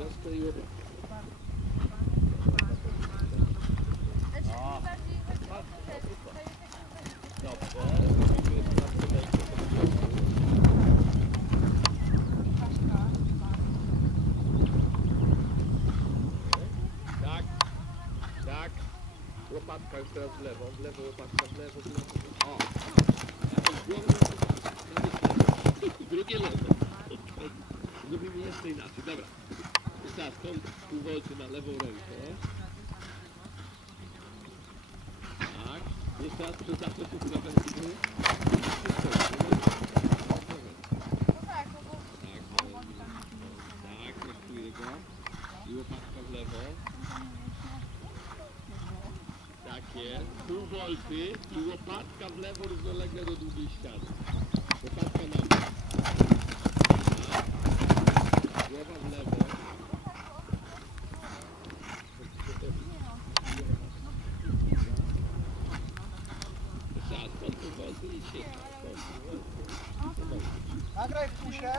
Deskę i łopatę. Tak, tak. Łopatka już teraz w lewo, łopatka, w lewo. O! Drugie lewo. Zrobimy jeszcze inaczej, dobra. Już teraz kąt półwolty na lewą rękę. Tak. Jeszcze raz przez zapleców na wędkę. Tak, traktuję go. I łopatka w lewo. Tak jest. Pół wolty i łopatka w lewo równolegle do długiej ściany. Łopatka na dół. Tak. Głowa w lewo. Czas, pół wolty i się. Nagraj w kusie.